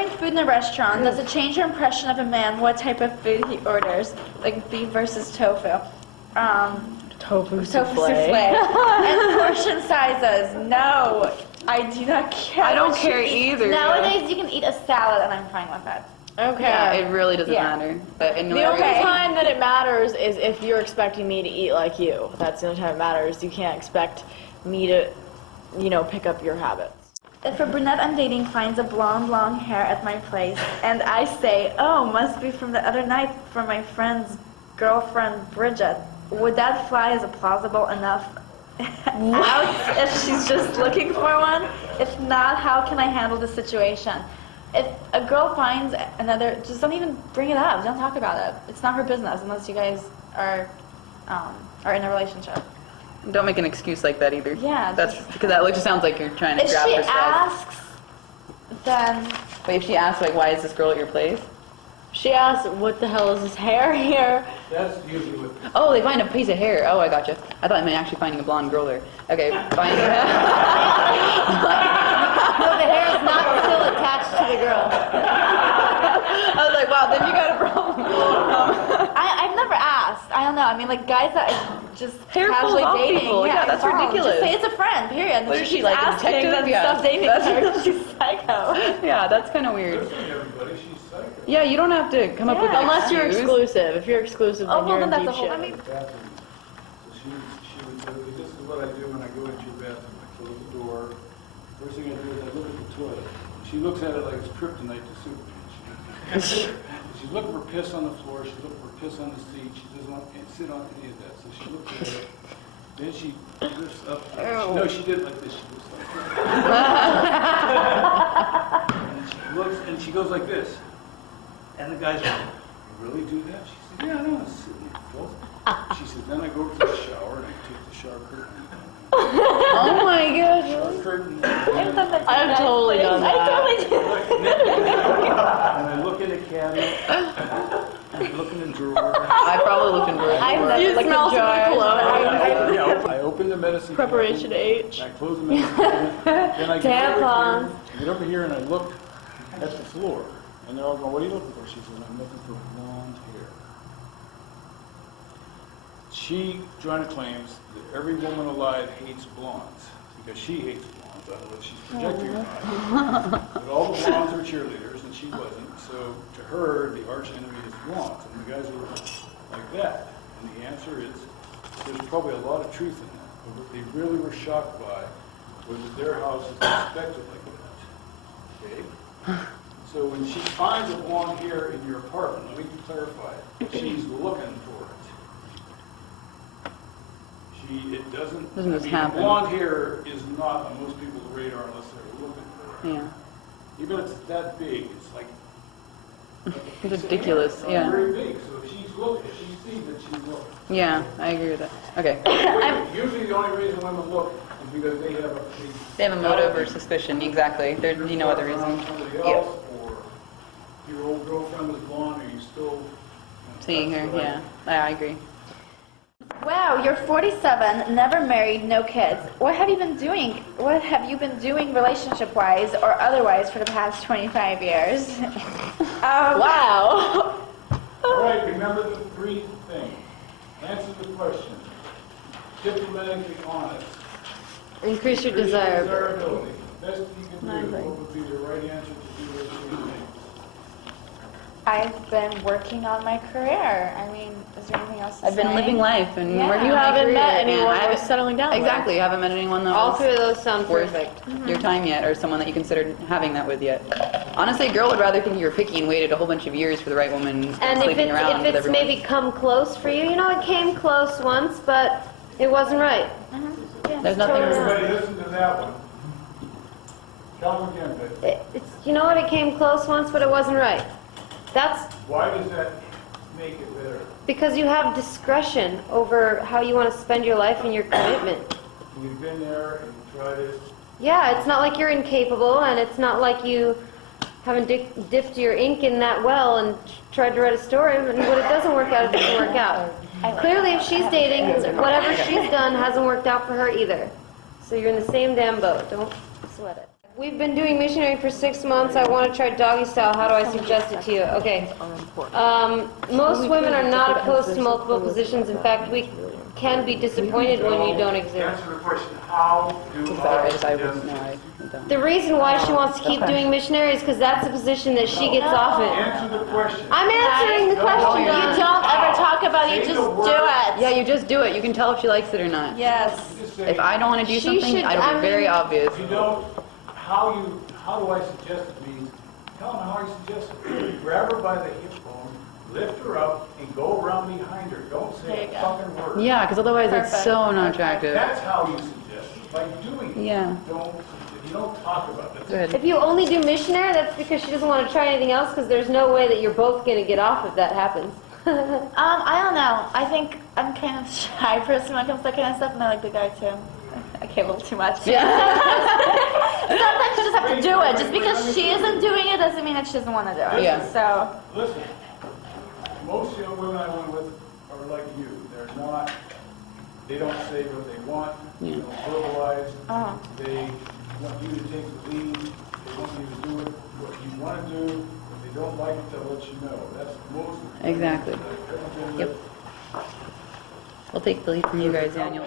ordering food in a restaurant, does it change your impression of a man what type of food he orders? Like beef versus tofu. Tofu souffle. And portion sizes. No, I do not care. I don't care either. Nowadays, you can eat a salad and I'm fine with it. Okay. Yeah, it really doesn't matter. But in The only time that it matters is if you're expecting me to eat like you. That's the only time it matters. You can't expect me to, pick up your habits. If a brunette I'm dating finds a blonde, long hair at my place, and I say, oh, must be from the other night from my friend's girlfriend, Bridget, would that fly as a plausible enough out if she's just looking for one? If not, how can I handle the situation? If a girl finds another, just don't even bring it up. Don't talk about it. It's not her business unless you guys are in a relationship. Don't make an excuse like that either. Yeah. Because that just sounds like you're trying to grab her stuff. If she asks, then... Wait, if she asks, like, why is this girl at your place? She asks, what the hell is his hair here? That's usually what... Oh, they find a piece of hair. Oh, I gotcha. I thought I meant actually finding a blonde girl there. Okay, finding her. No, the hair is not still attached to the girl. I was like, wow, then you got a problem. I've never asked. I don't know. I mean, like, guys that are just Hair falls casually off dating. people. Yeah, that's ridiculous. Just say it's a friend, period. What is she, She's like, a asking, detective? then Yeah. stop dating her. She's psycho. Yeah, that's kind of weird. Everybody, she's psycho. Yeah, you don't have to come up with an Unless you're excuse. exclusive. If you're exclusive, then you're in that's deep a whole... shit. I mean, Bathroom. So she would say, this is what I do when I go into your bathroom. I close the door. First thing I do is I look at the toilet. She looks at it like it's kryptonite to Superman. She's looking for piss on the floor. She's looking for piss on the seat. She doesn't want to sit on any of that. So she looks at it. Then she lifts up. No, she did it like this. She lifts like that. And she looks and she goes like this. And the guy's like, you really do that? She said, yeah, I know. It's sitting there. Well, she said, then I go to the shower and I take the shower curtain. Oh my gosh. Shower curtain. I've totally done that. And I look in the cabinet. I look in the drawer. I probably looked in drawers before. You smell some cologne. I open the medicine Preparation cabinet. H. I close the medicine cabinet. Then I Tampons. get over here and I look at the floor. And they're all going, what are you looking for? She says, I'm looking for blonde hair. She joint claims that every woman alive hates blondes because she hates blondes. I don't know if she's projecting or not. But all the blondes were cheerleaders and she wasn't. So to her, the arch enemy is blondes. And the guys were like that. And the answer is there's probably a lot of truth in that. But what they really were shocked by was that their house is inspected like that. Okay? So when she finds a blonde hair in your apartment, let me clarify it. She's looking for it. It doesn't just happen. Blonde hair is not on most people's radar unless they're looking for it. Yeah. Even if it's that big, it's like It's ridiculous, it's not yeah. very big. So if she's looking, if she sees it, she's looking. Yeah, I agree with that. Okay. Usually the only reason women look is because they have a motive or suspicion, exactly. There's no other reason. Somebody Yeah. else, or your old girlfriend was blonde, and you still Seeing her, yeah. I agree. wow, you're 47, never married, no kids. What have you been doing? What have you been doing relationship-wise or otherwise for the past 25 years? Wow. All right, remember the three things. Answer the question. Diplomatically honest. Increase your desirability. Desirability. Best you can do. What would be the right answer to do those three things? I've been working on my career. I mean, is there anything else to I've been say? living life and Yeah. working You on my haven't career, met and anyone I worth haven't- settling down with. Exactly, you haven't met anyone that All was three of those sound worth perfect. your time yet, or someone that you considered having that with yet. Honestly, a girl would rather think you were picky and waited a whole bunch of years for the right woman And if sleeping around with it's everyone. maybe come close for you, it came close once, but it wasn't right. There's nothing Everybody listen to that one. Tell them again, Vic. It came close once, but it wasn't right. That's Why does that make it better? because you have discretion over how you want to spend your life and your commitment. You've been there and you tried it. Yeah, it's not like you're incapable, and it's not like you haven't dipped your ink in that well and tried to write a story, and when it doesn't work out, it doesn't work out. Clearly, if she's dating, whatever she's done hasn't worked out for her either. So you're in the same damn boat. Don't sweat it. We've been doing missionary for 6 months. I want to try doggy style. How do I suggest it to you? Okay. Most women are not opposed to multiple positions. In fact, we can be disappointed when you don't exist. Answer the question, how do I I suggest wouldn't know. it? I don't. The reason why she wants to keep doing missionary is because that's the position that she gets off in. Answer the question. I'm answering the question. You don't ever talk about it, you Say just the do word. it. Yeah, you just do it. You can tell if she likes it or not. Yes. You just say, If I don't want to do She something, should- it'll I be very mean- obvious. if you don't, how do I suggest it means, tell them how you suggest it. Grab her by the hip bone, lift her up, and go around behind her. Don't There say you a go. fucking word. Yeah, because otherwise it's Perfect. so not attractive. That's how you suggest it, by doing it. Yeah. You don't talk about it. Good. If you only do missionary, that's because she doesn't want to try anything else, because there's no way that you're both going to get off if that happens. I don't know. I think I'm kind of shy person when it comes to that kind of stuff, and I like the guy too. I care a little too much. Yeah. Sometimes you just have to do it. Just because she isn't doing it doesn't mean that she doesn't want to do it. Yeah. So, Listen, most young women I went with are like you. They're not, they don't say what they want, they don't verbalize. Oh. They want you to take the lead, they want you to do it, what you want to do. If they don't like it, they'll let you know. That's most. Exactly. I've ever been Yep. with. We'll take the lead from you guys, Daniel.